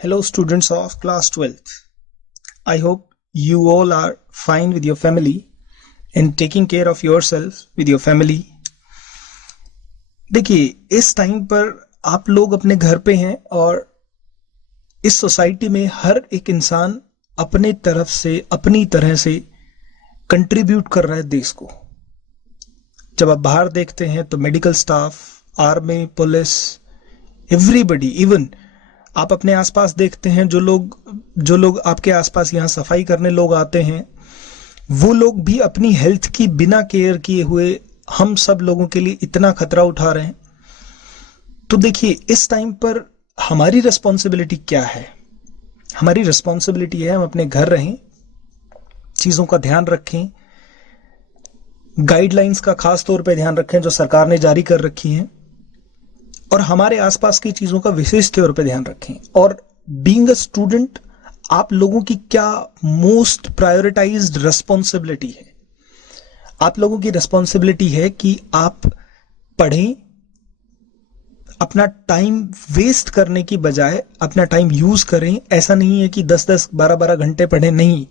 Hello, students of class 12th. I hope you all are fine with your family and taking care of yourself with your family. देखिए, इस time पर आप लोग अपने घर पे हैं और इस सोसाइटी में हर एक इंसान अपने तरफ से अपनी तरह से कंट्रीब्यूट कर रहा है देश को. जब आप बाहर देखते हैं तो medical staff, army, police, everybody, even आप अपने आसपास देखते हैं जो लोग आपके आसपास यहाँ सफाई करने लोग आते हैं, वो लोग भी अपनी हेल्थ की बिना केयर किए हुए हम सब लोगों के लिए इतना खतरा उठा रहे हैं. तो देखिए, इस टाइम पर हमारी रिस्पॉन्सिबिलिटी क्या है? हमारी रिस्पॉन्सिबिलिटी है हम अपने घर रहें, चीज़ों का ध्यान रखें, गाइडलाइंस का खास तौर पे ध्यान रखें जो सरकार ने जारी कर रखी हैं, और हमारे आसपास की चीज़ों का विशेष तौर पे ध्यान रखें. और बीइंग अ स्टूडेंट, आप लोगों की क्या मोस्ट प्रायोरिटाइज्ड रिस्पॉन्सिबिलिटी है? आप लोगों की रिस्पॉन्सिबिलिटी है कि आप पढ़ें, अपना टाइम वेस्ट करने की बजाय अपना टाइम यूज करें. ऐसा नहीं है कि 10-10, 12-12 घंटे पढ़ें, नहीं.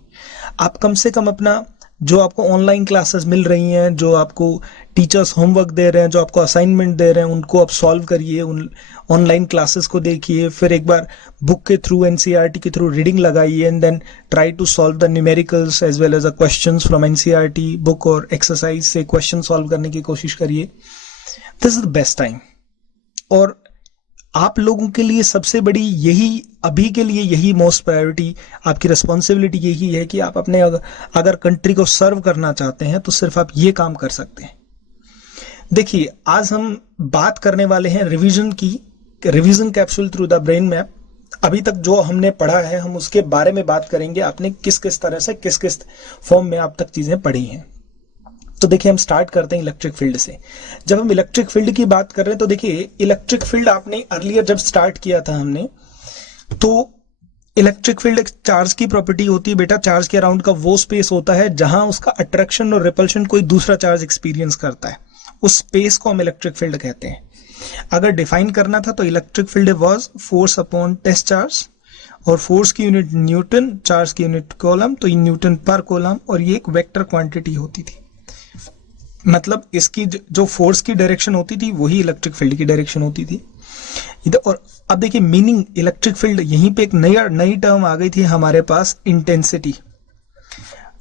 आप कम से कम अपना जो आपको ऑनलाइन क्लासेस मिल रही हैं, जो आपको टीचर्स होमवर्क दे रहे हैं, जो आपको असाइनमेंट दे रहे हैं, उनको आप सॉल्व करिए, उन ऑनलाइन क्लासेस को देखिए, फिर एक बार बुक के थ्रू, एनसीईआरटी के थ्रू रीडिंग लगाइए and then try to solve the numericals as well as the questions from NCERT book और एक्सरसाइज से क्वेश्चन सॉल्व करने की कोशिश करिए. This is the best time. और आप लोगों के लिए सबसे बड़ी यही, अभी के लिए यही मोस्ट प्रायोरिटी, आपकी रिस्पॉन्सिबिलिटी यही है कि आप अपने अगर कंट्री को सर्व करना चाहते हैं तो सिर्फ आप ये काम कर सकते हैं. देखिए, आज हम बात करने वाले हैं रिवीजन की, revision capsule through the brain map. अभी तक जो हमने पढ़ा है हम उसके बारे में बात करेंगे. आपने किस किस तरह से, किस किस फॉर्म में आप तक चीजें पढ़ी हैं. तो देखिए, हम स्टार्ट करते हैं इलेक्ट्रिक फील्ड से. जब हम इलेक्ट्रिक फील्ड की बात कर रहे हैं तो देखिए, इलेक्ट्रिक फील्ड आपने अर्लियर जब स्टार्ट किया था हमने, तो इलेक्ट्रिक फील्ड एक चार्ज की प्रॉपर्टी होती है बेटा. चार्ज के अराउंड का वो स्पेस होता है जहां उसका अट्रैक्शन और रिपल्शन कोई दूसरा चार्ज एक्सपीरियंस करता है. उस स्पेस को हम इलेक्ट्रिक फील्ड कहते हैं. अगर डिफाइन करना था तो electric field was force upon test charge, और फोर्स की यूनिट न्यूटन, चार्ज की यूनिट कॉलम, तो ये न्यूटन पर कॉलम, और ये एक वेक्टर क्वांटिटी होती थी. मतलब इसकी जो फोर्स की डायरेक्शन होती थी वही इलेक्ट्रिक फील्ड की डायरेक्शन होती थी. और अब देखिए, मीनिंग इलेक्ट्रिक फील्ड, यहीं पे एक नई टर्म आ गई थी हमारे पास, इंटेंसिटी.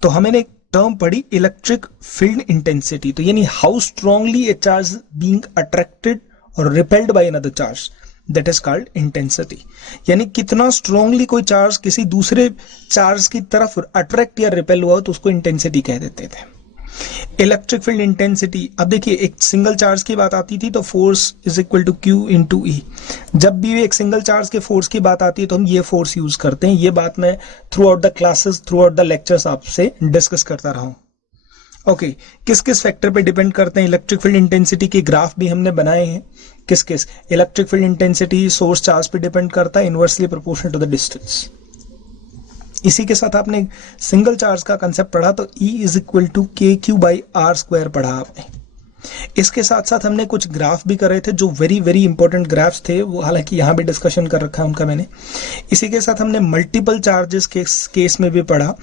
तो हमने एक टर्म पढ़ी, इलेक्ट्रिक फील्ड इंटेंसिटी. तो यानी how strongly a charge being attracted और repelled by another charge, that is called intensity. यानी कितना स्ट्रांगली कोई चार्ज किसी दूसरे चार्ज की तरफ अट्रैक्ट या रिपेल हुआ तो उसको इंटेंसिटी कह देते थे. Electric field intensity. अब देखिए, एक सिंगल चार्ज की बात आती थी तो force is equal to q into e. जब भी एक सिंगल चार्ज के फोर्स की बात आती है तो हम ये फोर्स यूज करते हैं. ये बात मैं through out the classes, through out the lectures आपसे डिस्कस करता रहा हूं. ओके, किस किस फैक्टर पे डिपेंड करते हैं इलेक्ट्रिक फील्ड इंटेंसिटी के ग्राफ भी हमने बनाए हैं. किस किस? Electric field intensity source charge पे डिपेंड करता है, inversely proportional to the distance. इसी के साथ आपने सिंगल चार्ज का कंसेप्ट पढ़ा तो E इज इक्वल टू के क्यू बाई आर स्क्वायर पढ़ा आपने. इसके साथ साथ हमने कुछ ग्राफ भी करे थे जो वेरी वेरी इंपॉर्टेंट ग्राफ्स थे, वो हालांकि यहाँ भी डिस्कशन कर रखा है उनका मैंने. इसी के साथ हमने मल्टीपल चार्जेस के केस में भी पढ़ा.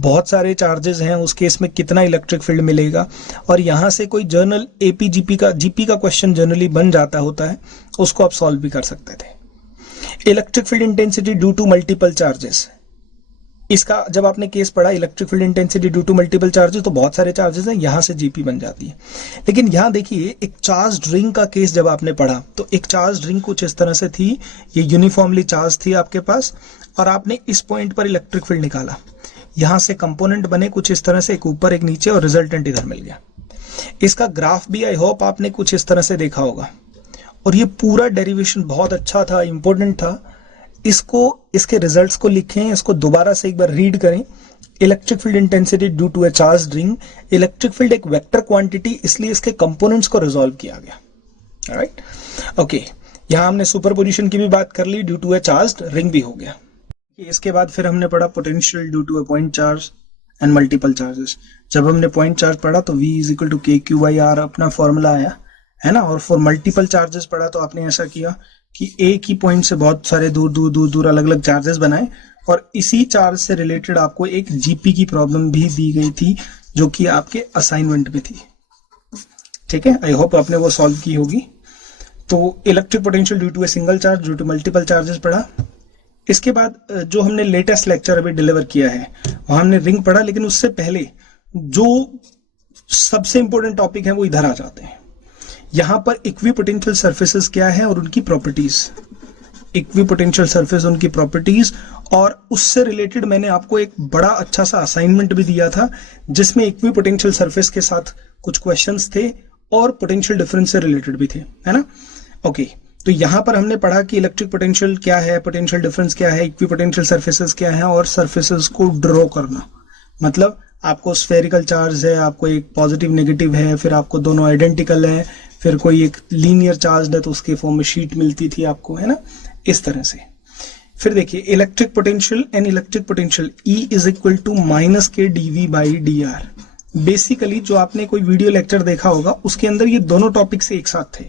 बहुत सारे चार्जेस हैं, उस केस में कितना इलेक्ट्रिक फील्ड मिलेगा, और यहाँ से कोई जर्नल AP GP का क्वेश्चन जनरली बन जाता होता है, उसको आप सॉल्व भी कर सकते थे. Electric field intensity due to multiple charges, इसका जब आपने केस पढ़ा electric field intensity due to multiple charges, तो बहुत सारे चार्जेस हैं, यहां से जीपी बन जाती है. लेकिन यहां देखिए, एक चार्ज रिंग का केस जब आपने पढ़ा तो एक चार्ज रिंग कुछ इस तरह से थी, ये यूनिफॉर्मली चार्ज थी आपके पास, और आपने इस पॉइंट पर इलेक्ट्रिक फील्ड निकाला. यहां से कंपोनेंट बने कुछ इस तरह से, एक ऊपर एक नीचे, और रिजल्टेंट इधर मिल गया. इसका ग्राफ भी आई होप आपने कुछ इस तरह से देखा होगा. और ये पूरा डेरिवेशन बहुत अच्छा था, इंपॉर्टेंट था. इसको, इसके रिजल्ट्स को लिखें, इसको दोबारा से एक बार रीड करें. Electric field intensity due to a charge ring. Electric field एक वेक्टर क्वांटिटी, इसलिए इसके कंपोनेंट्स को रिजॉल्व किया गया. Right, okay. यहां हमने सुपरपोजिशन की भी बात कर ली, due to a charge ring भी हो गया. इसके बाद फिर हमने पढ़ा potential due to a point charge and multiple charges. जब हमने पॉइंट चार्ज पढ़ा तो V इज इक्वल टू के क्यू बाई आर अपना फॉर्मूला आया, है ना। और फॉर मल्टीपल चार्जेस पढ़ा तो आपने ऐसा किया कि एक ही पॉइंट से बहुत सारे दूर दूर दूर दूर अलग अलग चार्जेस बनाए, और इसी चार्ज से रिलेटेड आपको एक जीपी की प्रॉब्लम भी दी गई थी जो कि आपके असाइनमेंट में थी। ठीक है, आई होप आपने वो सॉल्व की होगी। तो electric potential due to a single charge due to multiple charges पढ़ा। इसके बाद जो हमने लेटेस्ट लेक्चर अभी डिलीवर किया है वहां हमने रिंग पढ़ा, लेकिन उससे पहले जो सबसे इंपॉर्टेंट टॉपिक है वो इधर आ जाते हैं। यहां पर इक्विपोटेंशियल सरफेसेस क्या है और उनकी प्रॉपर्टीज, इक्विपोटेंशियल सरफेस उनकी प्रॉपर्टीज, और उससे रिलेटेड मैंने आपको एक बड़ा अच्छा सा असाइनमेंट भी दिया था जिसमें इक्विपोटेंशियल सरफेस के साथ कुछ क्वेश्चंस थे और पोटेंशियल डिफरेंस से रिलेटेड भी थे, है ना। ओके, तो यहां पर हमने पढ़ा कि इलेक्ट्रिक पोटेंशियल क्या है, पोटेंशियल डिफरेंस क्या है, इक्विपोटेंशियल सरफेसेस क्या है, और सरफेसेस को ड्रॉ करना। मतलब आपको स्फेरिकल चार्ज है, आपको एक पॉजिटिव नेगेटिव है, फिर आपको दोनों आइडेंटिकल है, फिर कोई एक लीनियर चार्ज है तो उसके फॉर्म में शीट मिलती थी आपको, है ना, इस तरह से। फिर देखिए electric potential and electric potential E is equal to minus के dV बाई dr। बेसिकली जो आपने कोई वीडियो लेक्चर देखा होगा उसके अंदर ये दोनों टॉपिक्स एक साथ थे।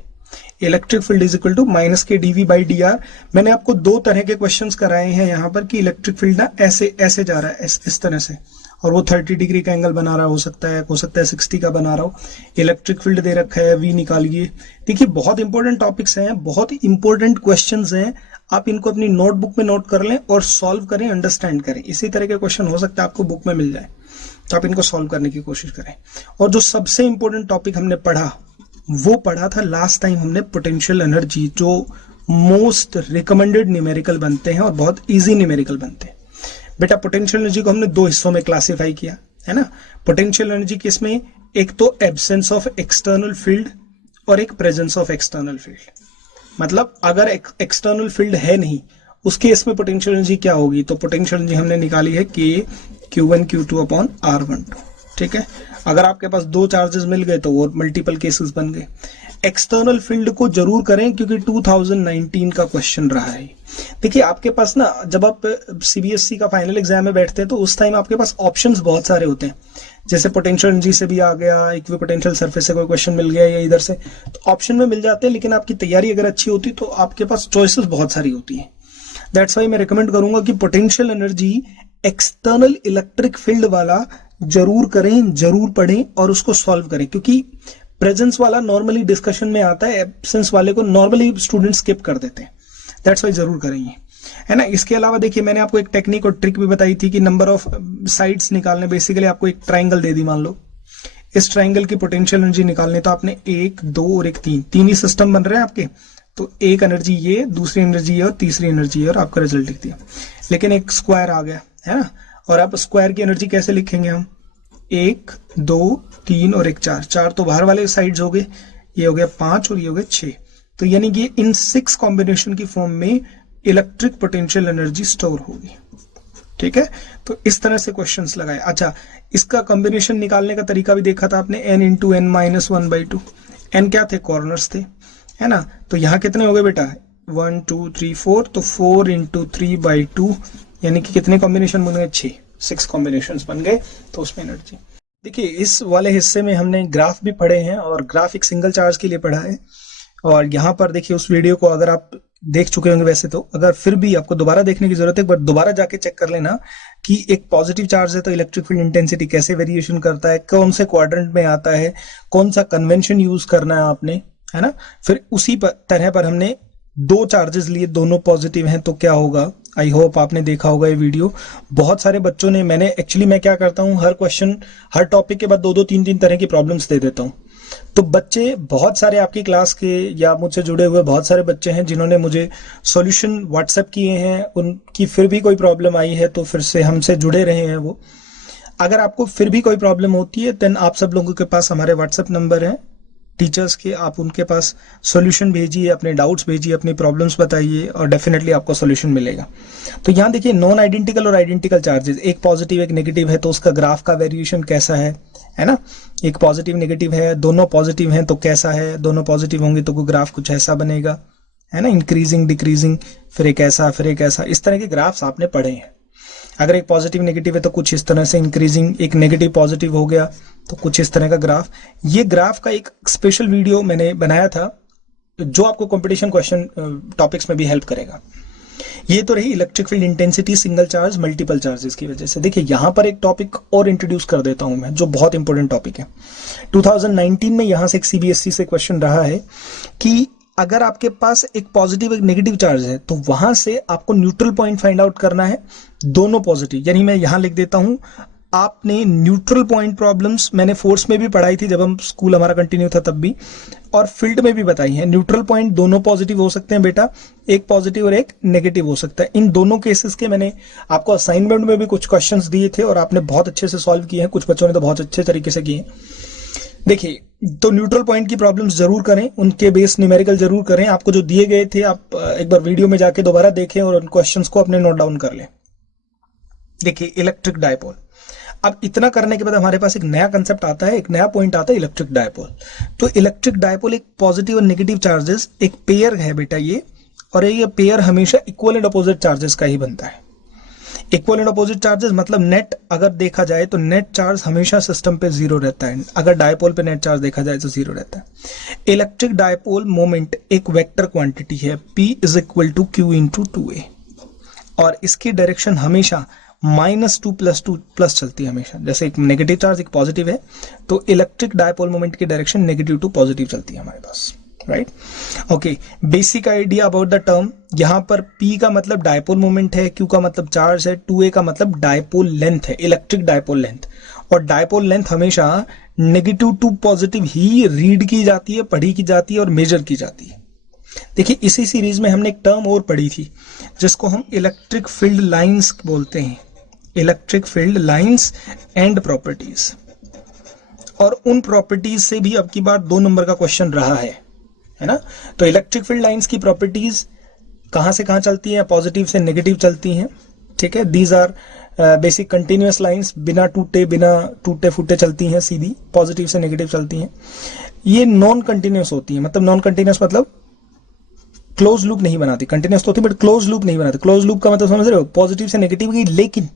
Electric field is equal to minus के dV बाई dr। मैंने आपको दो तरह के क्वेश्चंस कराए हैं यहाँ पर कि इलेक्ट्रिक फील्ड ना ऐसे ऐसे जा रहा है, इस तरह से, और वो 30 डिग्री का एंगल बना रहा हो सकता है 60 का बना रहा हो। इलेक्ट्रिक फील्ड दे रखा है, V निकालिए। देखिए बहुत इंपॉर्टेंट टॉपिक्स हैं, बहुत इंपॉर्टेंट क्वेश्चंस हैं, आप इनको अपनी नोटबुक में नोट कर लें और सॉल्व करें, अंडरस्टैंड करें। इसी तरह के क्वेश्चन हो सकता है आपको बुक में मिल जाए, तो आप इनको सॉल्व करने की कोशिश करें। और जो सबसे इंपॉर्टेंट टॉपिक हमने पढ़ा वो पढ़ा था लास्ट टाइम हमने पोटेंशियल एनर्जी, जो मोस्ट रिकमेंडेड न्यूमेरिकल बनते हैं और बहुत इजी न्यूमेरिकल बनते हैं। बेटा पोटेंशियल एनर्जी को हमने दो हिस्सों में क्लासिफाई किया है ना। पोटेंशियल एनर्जी किसमें, एक तो एब्सेंस ऑफ एक्सटर्नल फील्ड और एक प्रेजेंस ऑफ एक्सटर्नल फील्ड। मतलब अगर एक्सटर्नल फील्ड है नहीं उस केस में पोटेंशियल एनर्जी क्या होगी, तो पोटेंशियल एनर्जी हमने निकाली है K Q1 Q2 upon R12। ठीक है, अगर आपके पास दो चार्जेस मिल गए तो वो मल्टीपल केसेस बन गए। एक्सटर्नल फील्ड को जरूर करें क्योंकि 2019 का क्वेश्चन रहा है। देखिए आपके पास ना जब आप CBSE का फाइनल एग्जाम में बैठते हैं तो उस टाइम आपके पास ऑप्शंस बहुत सारे होते हैं, जैसे पोटेंशियल एनर्जी से भी आ गया, इक्विपोटेंशियल सरफेस से कोई क्वेश्चन मिल गया या इधर से, तो ऑप्शन में मिल जाते हैं। लेकिन आपकी तैयारी अगर अच्छी होती तो आपके पास चॉइसेस बहुत सारी होती है। दैट्स वाई मैं रिकमेंड करूंगा कि potential energy external electric field वाला जरूर करें, जरूर पढ़ें और उसको सॉल्व करें, क्योंकि प्रेजेंस वाला नॉर्मली डिस्कशन में आता है, एब्सेंस वाले को नॉर्मली स्टूडेंट स्किप कर देते हैं। दैट्स वाई जरूर करेंगे, है ना। इसके अलावा देखिए मैंने आपको एक टेक्निक और ट्रिक भी बताई थी कि नंबर ऑफ साइड्स निकालने। बेसिकली आपको एक ट्राइंगल दे दी, मान लो इस ट्राइंगल की पोटेंशियल एनर्जी निकालने, तो आपने 1 2 और 1 3 ही सिस्टम बन रहे हैं आपके, तो एक एनर्जी ये, दूसरी एनर्जी ये और तीसरी एनर्जी ये, और आपका रिजल्ट लिख दिया। लेकिन एक स्क्वायर आ गया है ना, और आप स्क्वायर की एनर्जी कैसे लिखेंगे हम, 1 2 3 और 1 4, 4 तो बाहर वाले साइड्स हो गए, ये हो गया 5 और ये हो गया 6। तो यानी कि इन 6 कॉम्बिनेशन की फॉर्म में इलेक्ट्रिक पोटेंशियल एनर्जी स्टोर होगी। ठीक है, तो इस तरह से क्वेश्चंस लगाए। अच्छा, इसका कॉम्बिनेशन निकालने का तरीका भी देखा था आपने, n into n minus 1/2। n क्या थे, कॉर्नर्स थे, है ना। तो यहाँ कितने हो गए बेटा, 1 2 3 4, तो 4 इंटू 3/2 यानी कि कितने कॉम्बिनेशन बन गए, 6 कॉम्बिनेशन बन गए। तो उसमें एनर्जी देखिए, इस वाले हिस्से में हमने ग्राफ भी पढ़े हैं और ग्राफ एक सिंगल चार्ज के लिए पढ़ा है। और यहाँ पर देखिए उस वीडियो को अगर आप देख चुके होंगे वैसे तो, अगर फिर भी आपको दोबारा देखने की जरूरत है, बट दोबारा जाके चेक कर लेना कि एक पॉजिटिव चार्ज है तो इलेक्ट्रिक फील्ड इंटेंसिटी कैसे वेरिएशन करता है, कौन से क्वाड्रेंट में आता है, कौन सा कन्वेंशन यूज करना है आपने, है ना। फिर उसी तरह पर हमने दो चार्जेस लिए, दोनों पॉजिटिव हैं तो क्या होगा। आई होप आपने देखा होगा ये वीडियो। बहुत सारे बच्चों ने, मैं क्या करता हूँ, हर क्वेश्चन हर टॉपिक के बाद 2 3 तरह की प्रॉब्लम्स दे देता हूँ। तो बच्चे बहुत सारे आपकी क्लास के या मुझसे जुड़े हुए बहुत सारे बच्चे हैं जिन्होंने मुझे सॉल्यूशन व्हाट्सएप किए हैं, उनकी फिर भी कोई प्रॉब्लम आई है तो फिर से हमसे जुड़े रहे हैं वो। अगर आपको फिर भी कोई प्रॉब्लम होती है देन आप सब लोगों के पास हमारे व्हाट्सएप नंबर है टीचर्स के, आप उनके पास सॉल्यूशन भेजिए, अपने डाउट्स भेजिए, अपनी प्रॉब्लम्स बताइए और डेफिनेटली आपको सॉल्यूशन मिलेगा। तो यहाँ देखिए नॉन आइडेंटिकल और आइडेंटिकल चार्जेस, एक पॉजिटिव एक नेगेटिव है तो उसका ग्राफ का वेरिएशन कैसा है ना। एक पॉजिटिव नेगेटिव है, दोनों पॉजिटिव हैं तो कैसा है, दोनों पॉजिटिव होंगे तो ग्राफ कुछ ऐसा बनेगा, है ना, इंक्रीजिंग डिक्रीजिंग, फिर एक ऐसा फिर एक ऐसा, इस तरह के ग्राफ्स आपने पढ़े हैं। अगर एक पॉजिटिव नेगेटिव है तो कुछ इस तरह से इंक्रीजिंग, एक नेगेटिव पॉजिटिव हो गया तो कुछ इस तरह का ग्राफ। ये ग्राफ का एक स्पेशल वीडियो मैंने बनाया था जो आपको कंपटीशन क्वेश्चन टॉपिक्स में भी हेल्प करेगा। ये तो रही electric field intensity single charge multiple charges की वजह से। देखिए यहां पर एक टॉपिक और इंट्रोड्यूस कर देता हूं मैं जो बहुत इंपॉर्टेंट टॉपिक है। 2019 में यहां से एक सीबीएसई से क्वेश्चन रहा है कि अगर आपके पास एक पॉजिटिव एक नेगेटिव चार्ज है तो वहां से आपको न्यूट्रल पॉइंट फाइंड आउट करना है, दोनों पॉजिटिव। यानी मैं यहां लिख देता हूं, आपने न्यूट्रल पॉइंट प्रॉब्लम्स मैंने फोर्स में भी पढ़ाई थी जब हम स्कूल हमारा कंटिन्यू था तब भी, और फील्ड में भी बताई है। न्यूट्रल पॉइंट दोनों पॉजिटिव हो सकते हैं बेटा, एक पॉजिटिव और एक नेगेटिव हो सकता है। इन दोनों केसेस के मैंने आपको असाइनमेंट में भी कुछ क्वेश्चंस दिए थे और आपने बहुत अच्छे से सॉल्व किए हैं, कुछ बच्चों ने तो बहुत अच्छे तरीके से किए। देखिए तो न्यूट्रल पॉइंट की प्रॉब्लम्स जरूर करें, उनके बेस न्यूमेरिकल जरूर करें। आपको जो दिए गए थे आप एक बार वीडियो में जाके दोबारा देखें और उन क्वेश्चंस को अपने नोट डाउन कर लें। देखिए इलेक्ट्रिक डायपोल, अब इतना करने के बाद हमारे पास एक नया कंसेप्ट आता है, एक नया पॉइंट आता है इलेक्ट्रिक डायपोल। तो इलेक्ट्रिक डायपोल एक पॉजिटिव और नेगेटिव चार्जेस एक पेयर है बेटा ये, और ये पेयर हमेशा इक्वल एंड अपोजिट चार्जेस का ही बनता है। इक्वल एंड अपोजिट चार्जेस मतलब नेट अगर देखा जाए तो नेट चार्ज हमेशा सिस्टम पे जीरो रहता है, अगर डायपोल पे नेट चार्ज देखा जाए तो जीरो रहता है। इलेक्ट्रिक डायपोल मोमेंट एक वेक्टर क्वांटिटी है, P is equal to Q into 2A, और इसकी डायरेक्शन हमेशा -2 प्लस चलती है हमेशा। जैसे एक नेगेटिव चार्ज एक पॉजिटिव है तो इलेक्ट्रिक डायपोल मोमेंट की डायरेक्शन नेगेटिव टू पॉजिटिव चलती है हमारे पास, right. Okay, basic idea about the term, यहां पर P का मतलब डायपोल मोमेंट है, Q का मतलब चार्ज है, 2A का मतलब डायपोल लेंथ है, इलेक्ट्रिक डायपोल लेंथ। और डायपोल लेंथ हमेशा नेगेटिव टू पॉजिटिव ही रीड की जाती है, पढ़ी की जाती है और मेजर की जाती है। देखिए इसी सीरीज में हमने एक टर्म और पढ़ी थी जिसको हम इलेक्ट्रिक फील्ड लाइंस बोलते हैं, electric field lines and properties. और उन प्रॉपर्टीज से भी अब की बार 2 नंबर का क्वेश्चन रहा है ना। तो इलेक्ट्रिक फील्ड लाइंस की प्रॉपर्टीज कहां से कहां चलती हैं, पॉजिटिव से नेगेटिव चलती हैं, ठीक है। These are basic continuous lines, बिना टूटे फूटे चलती हैं, सीधी पॉजिटिव से नेगेटिव चलती हैं। ये नॉन कंटिन्यूअस होती है, मतलब नॉन कंटिन्यूअस मतलब क्लोज लूप नहीं बनाती, कंटिन्यूअस तो होती है बट क्लोज लूप नहीं बनाती। क्लोज लूप का मतलब समझ रहे हो, पॉजिटिव से नेगेटिव गई लेकिन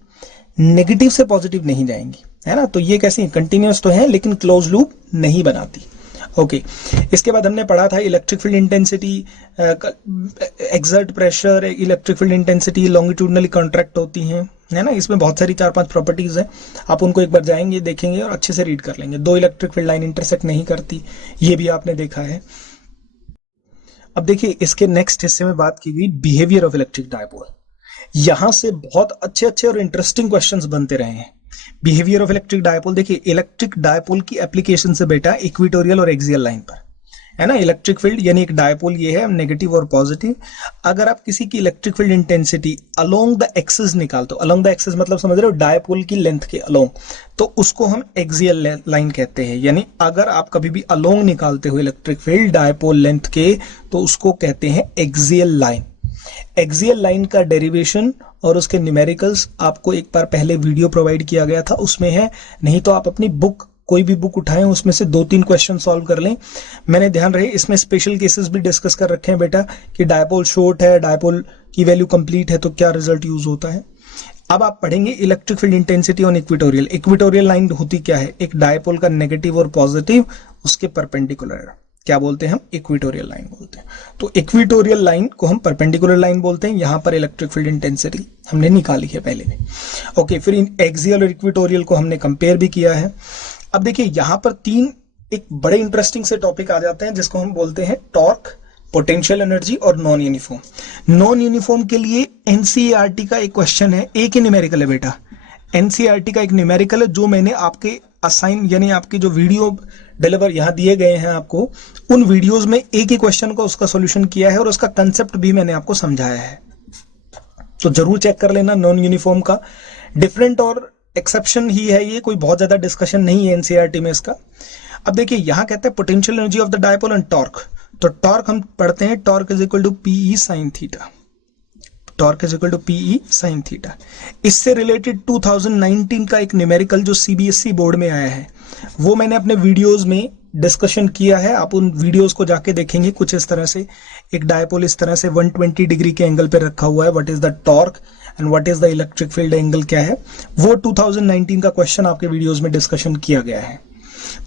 नेगेटिव से पॉजिटिव नहीं जाएंगी, है ना। तो ये कैसी कंटिन्यूअस तो है लेकिन क्लोज लूप नहीं बनाती। ओके, इसके बाद हमने पढ़ा था electric field intensity, exert pressure, electric field intensity longitudinally contract होती हैं, है ना। इसमें बहुत सारी 4-5 प्रॉपर्टीज हैं, आप उनको एक बार जाएंगे देखेंगे और अच्छे से रीड कर लेंगे। 2 इलेक्ट्रिक फील्ड लाइन इंटरसेक्ट नहीं करती, ये भी आपने देखा है। अब देखिए इसके नेक्स्ट हिस्से में बात की गई बिहेवियर ऑफ इलेक्ट्रिक डायपोल। यहां से बहुत अच्छे और इंटरेस्टिंग क्वेश्चंस बनते रहे हैं। बिहेवियर ऑफ इलेक्ट्रिक डायपोल, देखिए इलेक्ट्रिक डायपोल की एप्लीकेशन से बेटा इक्वेटोरियल और एक्सियल लाइन पर, है ना। इलेक्ट्रिक फील्ड यानी एक डायपोल ये है, नेगेटिव और पॉजिटिव। अगर आप किसी की electric field intensity along the axis निकालते हो, अलोंग द एक्सिस मतलब समझ रहे हो डायपोल की लेंथ के अलोंग, तो उसको हम एक्सियल लाइन कहते हैं। यानी अगर आप कभी भी अलोंग निकालते हो इलेक्ट्रिक फील्ड डायपोल लेंथ के तो उसको कहते हैं एक्सियल लाइन। एक्सियल लाइन का डेरिवेशन और उसके न्यूमेरिकल्स आपको एक बार पहले वीडियो प्रोवाइड किया गया था, उसमें है, नहीं तो आप अपनी बुक कोई भी बुक उठाएं उसमें से 2-3 क्वेश्चन सॉल्व कर लें। मैंने ध्यान रहे इसमें स्पेशल केसेस भी डिस्कस कर रखे हैं बेटा कि डायपोल शॉर्ट है, डायपोल की वैल्यू कंप्लीट है तो क्या रिजल्ट यूज होता है। अब आप पढ़ेंगे electric field intensity on equatorial. Equatorial line होती क्या है, एक डायपोल का नेगेटिव और पॉजिटिव उसके परपेंडिकुलर, क्या बोलते हैं हम, इक्वेटोरियल लाइन बोलते हैं। तो इक्वेटोरियल लाइन को हम परपेंडिकुलर लाइन बोलते हैं। यहां पर इलेक्ट्रिक फील्ड इंटेंसिटी हमने निकाली है पहले भी। ओके, फिर इन एक्सियल और इक्वेटोरियल को हमने कंपेयर भी किया है। अब देखिए यहां पर 3 एक बड़े इंटरेस्टिंग से टॉपिक आ जाते हैं जिसको हम बोलते हैं टॉर्क, पोटेंशियल एनर्जी और नॉन यूनिफॉर्म। नॉन यूनिफॉर्म के लिए एनसीईआरटी का एक क्वेश्चन है, एक ही न्यूमेरिकल है बेटा। एनसीईआरटी का एक न्यूमेरिकल है जो मैंने आपके असाइन यानी आपके जो वीडियो डिलीवर यहां दिए गए हैं आपको, उन वीडियोस में एक ही क्वेश्चन का उसका सॉल्यूशन किया है और उसका कंसेप्ट भी मैंने आपको समझाया है, तो जरूर चेक कर लेना। नॉन यूनिफॉर्म का डिफरेंट और एक्सेप्शन ही है, ये कोई बहुत ज्यादा डिस्कशन नहीं है एनसीईआरटी में इसका। अब देखिए यहां कहते हैं potential energy of the dipole and torque. तो टॉर्क हम पढ़ते हैं, torque is equal to P E sine theta, torque is equal to P E sine theta. इससे रिलेटेड 2019 का एक न्यूमेरिकल जो सीबीएसई बोर्ड में आया है वो मैंने अपने वीडियोस में डिस्कशन किया है, आप उन वीडियोस को जाके देखेंगे। कुछ इस तरह से एक डायपोल इस तरह से 120 डिग्री के एंगल पे रखा हुआ है, what is the torque and what is the electric field angle क्या है, वो 2019 का क्वेश्चन आपके वीडियोस में डिस्कशन किया गया है,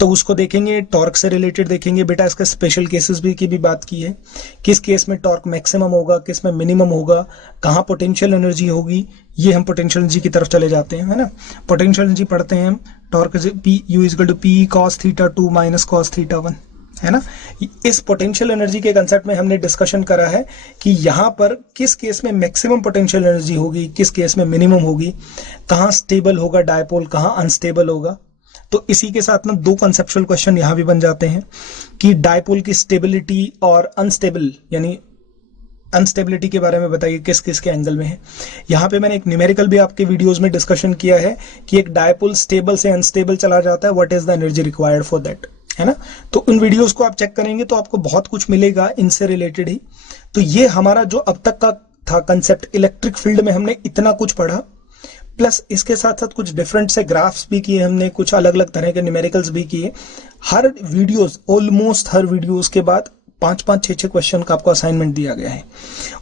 तो उसको देखेंगे। टॉर्क से रिलेटेड देखेंगे, बेटा इसके स्पेशल केसेस भी की भी बात की है, किस केस में टॉर्क मैक्सिमम होगा, किस में मिनिमम होगा, कहाँ पोटेंशियल एनर्जी होगी, ये हम पोटेंशियल एनर्जी की तरफ चले जाते हैं, है ना। पोटेंशियल एनर्जी पढ़ते हैं हम, torque P U is equal to P cos theta 2 minus cos theta 1, है ना। इस पोटेंशियल एनर्जी के कंसेप्ट में हमने डिस्कशन करा है कि यहाँ पर किस केस में मैक्सिमम पोटेंशियल एनर्जी होगी, किस केस में मिनिमम होगी, कहाँ स्टेबल होगा डायपोल, कहाँ अनस्टेबल होगा। तो इसी के साथ ना दो कंसेप्चुअल क्वेश्चन यहाँ भी बन जाते हैं कि डायपोल की स्टेबिलिटी और अनस्टेबल यानी अनस्टेबिलिटी के बारे में बताइए किस किस के एंगल में है। यहाँ पे मैंने एक न्यूमेरिकल भी आपके वीडियोस में डिस्कशन किया है कि एक डायपोल स्टेबल से अनस्टेबल चला जाता है, what is the energy required for that, है ना। तो उन वीडियोस को आप चेक करेंगे तो आपको बहुत कुछ मिलेगा इनसे रिलेटेड ही। तो ये हमारा जो अब तक का था कंसेप्ट, इलेक्ट्रिक फील्ड में हमने इतना कुछ पढ़ा, प्लस इसके साथ साथ कुछ डिफरेंट से ग्राफ्स भी किए हमने, कुछ अलग अलग तरह के न्यूमेरिकल्स भी किए। हर वीडियोस, ऑलमोस्ट हर वीडियोस के बाद 5-5, 6-6 क्वेश्चन का आपको असाइनमेंट दिया गया है।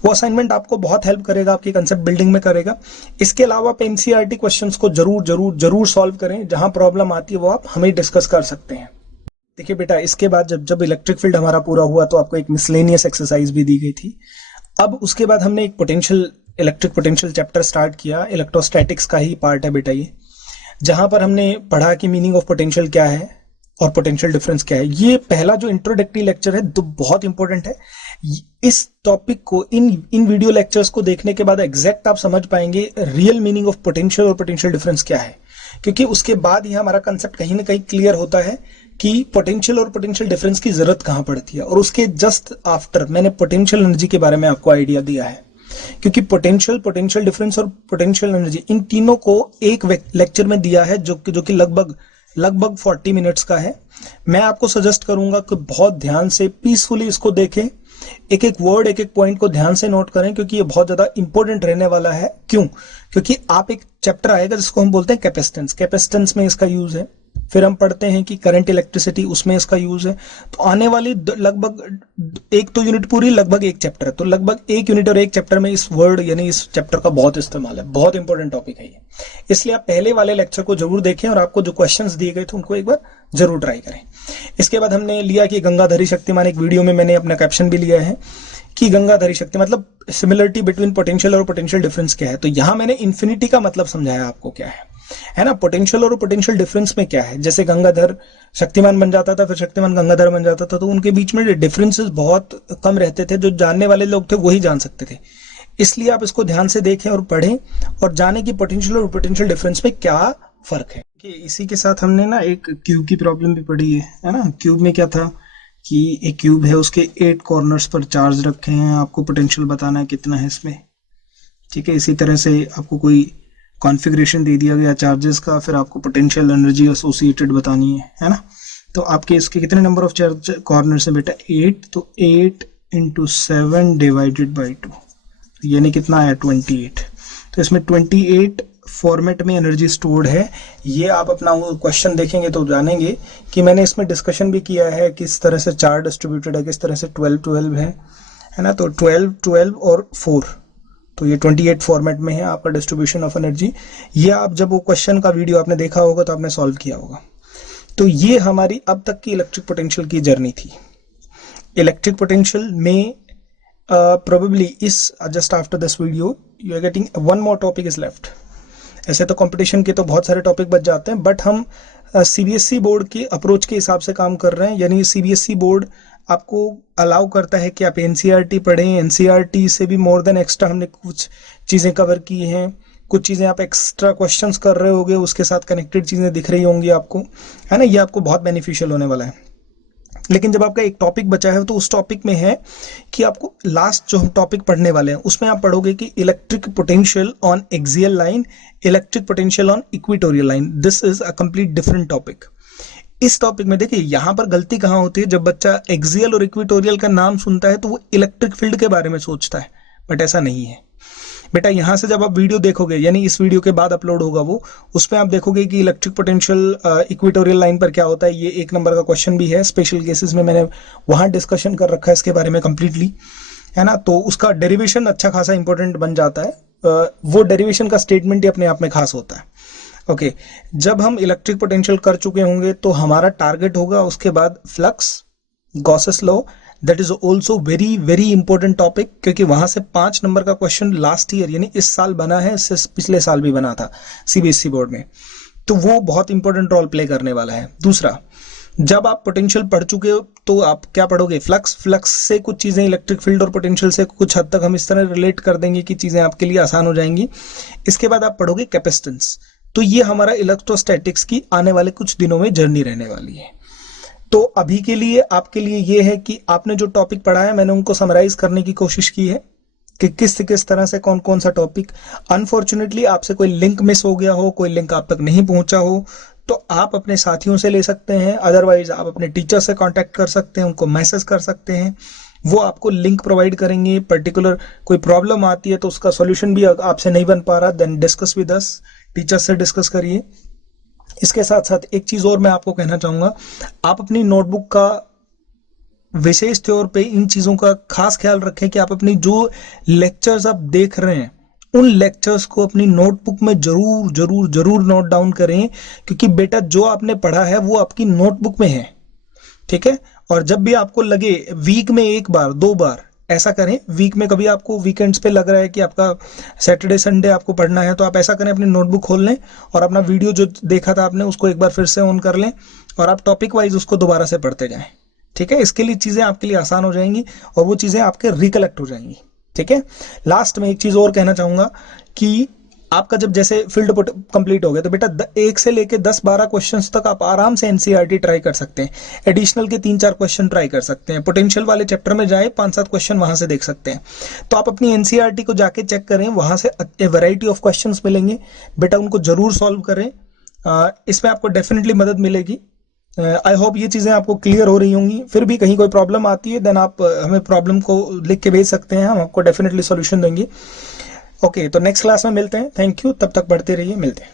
वो असाइनमेंट आपको बहुत हेल्प करेगा, आपकी कंसेप्ट बिल्डिंग में करेगा। इसके अलावा आप एनसीईआरटी क्वेश्चंस को जरूर जरूर जरूर सॉल्व करें, जहां प्रॉब्लम आती है वो आप हमें डिस्कस कर सकते हैं। देखिए बेटा, इसके बाद जब इलेक्ट्रिक फील्ड हमारा पूरा हुआ तो आपको एक मिसलेनियस एक्सरसाइज भी दी गई थी। अब उसके बाद हमने एक इलेक्ट्रिक पोटेंशियल चैप्टर स्टार्ट किया, इलेक्ट्रोस्टैटिक्स का ही पार्ट है बेटा ये, जहां पर हमने पढ़ा कि मीनिंग ऑफ पोटेंशियल क्या है और पोटेंशियल डिफरेंस क्या है। ये पहला जो इंट्रोडक्टरी लेक्चर है तो बहुत इंपॉर्टेंट है। इस टॉपिक को इन वीडियो लेक्चर्स को देखने के बाद एग्जैक्ट आप समझ पाएंगे रियल मीनिंग ऑफ पोटेंशियल और पोटेंशियल डिफरेंस क्या है, क्योंकि उसके बाद ही हमारा कंसेप्ट कहीं ना कहीं क्लियर होता है कि पोटेंशियल और पोटेंशियल डिफरेंस की जरूरत कहां पड़ती है। और उसके जस्ट आफ्टर मैंने पोटेंशियल एनर्जी के बारे में आपको आइडिया दिया है, क्योंकि पोटेंशियल डिफरेंस और पोटेंशियल एनर्जी इन तीनों को एक लेक्चर में दिया है जो कि लगभग 40 मिनट्स का है। मैं आपको सजेस्ट करूंगा कि बहुत ध्यान से पीसफुली इसको देखें, एक एक वर्ड, एक एक पॉइंट को ध्यान से नोट करें, क्योंकि ये बहुत ज्यादा इंपॉर्टेंट रहने वाला है। क्यों? क्योंकि आप एक चैप्टर आएगा जिसको हम बोलते हैं कैपेसिटेंस में इसका यूज है। फिर हम पढ़ते हैं कि करंट इलेक्ट्रिसिटी, उसमें इसका यूज है। तो आने वाली लगभग एक तो यूनिट पूरी, लगभग एक चैप्टर है, तो लगभग एक यूनिट और एक चैप्टर में इस वर्ड यानी इस चैप्टर का बहुत इस्तेमाल है। बहुत इंपॉर्टेंट टॉपिक है ये, इसलिए आप पहले वाले लेक्चर को जरूर देखें और आपको जो क्वेश्चंस दिए गए थे उनको एक बार जरूर ट्राई करें। इसके बाद हमने लिया कि गंगाधरी शक्तिमान, एक वीडियो में मैंने अपना कैप्शन भी लिया है कि गंगाधरी शक्ति मतलब सिमिलरिटी बिटवीन पोटेंशियल और पोटेंशियल डिफरेंस क्या है। तो यहां मैंने इन्फिनिटी का मतलब समझाया आपको क्या है ना। पोटेंशियल और पोटेंशियल डिफरेंस में क्या है, जैसे गंगाधर शक्तिमान बन जाता था, फिर शक्तिमान गंगाधर बन जाता था, तो उनके बीच में डिफरेंसेस बहुत कम रहते थे, जो जानने वाले लोग थे वही जान सकते थे। इसलिए आप इसको ध्यान से देखें और पढ़ें और जानें कि पोटेंशियल और पोटेंशियल डिफरेंस में क्या फर्क है। कि इसी के साथ हमने ना एक क्यूब की प्रॉब्लम भी पढ़ी है ना। क्यूब में क्या था कि एक क्यूब है, उसके 8 कॉर्नर्स पर चार्ज रखे हैं, आपको पोटेंशियल बताना है कितना है इसमें, ठीक है। इसी तरह से आपको कोई कॉन्फ़िगरेशन दे दिया गया चार्जेस का, फिर आपको पोटेंशियल एनर्जी एसोसिएटेड बतानी है ना। तो आपके इसके कितने नंबर ऑफ चार्ज कॉर्नर्स है बेटा? 8, तो 8 × 7 डिवाइडेड बाई 2, यानी कितना आया? 28। तो इसमें 28 फॉर्मेट में एनर्जी स्टोर्ड है। ये आप अपना क्वेश्चन देखेंगे तो जानेंगे कि मैंने इसमें डिस्कशन भी किया है किस तरह से चार्ज डिस्ट्रीब्यूटेड है, किस तरह से 12 है ना। तो 12 और 4, तो ये 28 फॉर्मेट में है आपका डिस्ट्रीब्यूशन ऑफ एनर्जी। ये आप जब वो क्वेश्चन का वीडियो आपने देखा होगा तो आपने सॉल्व किया होगा। तो ये हमारी अब तक की इलेक्ट्रिक पोटेंशियल की जर्नी थी। इलेक्ट्रिक पोटेंशियल में प्रोबेबली इस just after this video you are getting one more topic is left. ऐसे तो कंपटीशन के तो बहुत सारे टॉपिक बच जाते हैं, बट हम सीबीएसई बोर्ड के अप्रोच के हिसाब से काम कर रहे हैं। यानी सीबीएसई बोर्ड आपको अलाउ करता है कि आप एनसीईआरटी पढ़ें, एनसीईआरटी से भी मोर देन एक्स्ट्रा हमने कुछ चीज़ें कवर की हैं, कुछ चीज़ें आप एक्स्ट्रा क्वेश्चंस कर रहे होगे, उसके साथ कनेक्टेड चीज़ें दिख रही होंगी आपको, है ना। ये आपको बहुत बेनिफिशियल होने वाला है। लेकिन जब आपका एक टॉपिक बचा है तो उस टॉपिक में है कि आपको लास्ट जो हम टॉपिक पढ़ने वाले हैं उसमें आप पढ़ोगे कि electric potential on axial line, electric potential on equatorial line. This is a complete different topic. इस टॉपिक में देखिए यहां पर गलती कहां होती है, जब बच्चा एक्सियल और इक्वेटोरियल का नाम सुनता है तो वो इलेक्ट्रिक फील्ड के बारे में सोचता है, बट ऐसा नहीं है। बेटा यहाँ से जब आप वीडियो देखोगे, यानी इस वीडियो के बाद अपलोड होगा वो, उसमें आप देखोगे कि इलेक्ट्रिक पोटेंशियल इक्वेटोरियल लाइन पर क्या होता है। ये 1 नंबर का क्वेश्चन भी है, स्पेशल केसेस में मैंने वहाँ डिस्कशन कर रखा है इसके बारे में कंप्लीटली, है ना। तो उसका डेरिवेशन अच्छा खासा इंपॉर्टेंट बन जाता है। वो डेरिवेशन का स्टेटमेंट ही अपने आप में खास होता है। ओके, जब हम इलेक्ट्रिक पोटेंशियल कर चुके होंगे तो हमारा टारगेट होगा उसके बाद flux, Gauss's law, that is also very very important topic, क्योंकि वहां से 5 नंबर का क्वेश्चन लास्ट ईयर यानी इस साल बना है, इससे पिछले साल भी बना था सीबीएसई बोर्ड में, तो वो बहुत इंपॉर्टेंट रोल प्ले करने वाला है। दूसरा, जब आप पोटेंशियल पढ़ चुके हो तो आप क्या पढ़ोगे, फ्लक्स। फ्लक्स से कुछ चीजें इलेक्ट्रिक फील्ड और पोटेंशियल से कुछ हद तक हम इस तरह रिलेट कर देंगे कि चीजें आपके लिए आसान हो जाएंगी। इसके बाद आप पढ़ोगे कैपेसिटेंस। तो ये हमारा इलेक्ट्रोस्टैटिक्स की आने वाले कुछ दिनों में जर्नी रहने वाली है। तो अभी के लिए आपके लिए ये है कि आपने जो टॉपिक पढ़ा है मैंने उनको समराइज करने की कोशिश की है कि किस तरह से कौन कौन सा टॉपिक। अनफॉर्चुनेटली आपसे कोई लिंक मिस हो गया हो, कोई लिंक आप तक नहीं पहुंचा हो, तो आप अपने साथियों से ले सकते हैं, अदरवाइज आप अपने टीचर से कांटेक्ट कर सकते हैं, उनको मैसेज कर सकते हैं, वो आपको लिंक प्रोवाइड करेंगे। पर्टिकुलर कोई प्रॉब्लम आती है तो उसका सॉल्यूशन भी आपसे नहीं बन पा रहा, then discuss with us, teacher से डिस्कस करिए। इसके साथ साथ एक चीज और मैं आपको कहना चाहूंगा, आप अपनी नोटबुक का विशेष तौर पे इन चीजों का खास ख्याल रखें कि आप अपनी जो लेक्चर्स आप देख रहे हैं उन लेक्चर्स को अपनी नोटबुक में जरूर जरूर जरूर नोट डाउन करें, क्योंकि बेटा जो आपने पढ़ा है वो आपकी नोटबुक में है, ठीक है। और जब भी आपको लगे वीक में 1 बार 2 बार ऐसा करें, वीक में कभी आपको वीकेंड्स पे लग रहा है कि आपका सैटरडे संडे आपको पढ़ना है, तो आप ऐसा करें, अपनी नोटबुक खोल लें और अपना वीडियो जो देखा था आपने उसको एक बार फिर से ऑन कर लें और आप टॉपिक वाइज उसको दोबारा से पढ़ते जाएं, ठीक है। इसके लिए चीजें आपके लिए आसान हो जाएंगी और वो चीजें आपके रिकलेक्ट हो जाएंगी, ठीक है। लास्ट में एक चीज और कहना चाहूंगा कि आपका जब जैसे फील्ड कंप्लीट हो गया तो बेटा 1 से लेके 10-12 क्वेश्चंस तक आप आराम से एनसीईआरटी ट्राई कर सकते हैं। एडिशनल के 3-4 क्वेश्चन ट्राई कर सकते हैं। पोटेंशियल वाले चैप्टर में जाए 5-7 क्वेश्चन वहां से देख सकते हैं। तो आप अपनी एनसीईआरटी को जाके चेक करें, वहां से वैरायटी ऑफ क्वेश्चंस मिलेंगे, बेटा उनको जरूर सॉल्व करें। इसमें आपको डेफिनेटली मदद मिलेगी। आई होप ये चीजें आपको क्लियर हो रही होंगी। फिर भी कहीं कोई प्रॉब्लम आती है देन आप हमें प्रॉब्लम को लिख के भेज सकते हैं, हम आपको डेफिनेटली सॉल्यूशन देंगे। ओके, तो नेक्स्ट क्लास में मिलते हैं। थैंक यू, तब तक पढ़ते रहिए, मिलते हैं।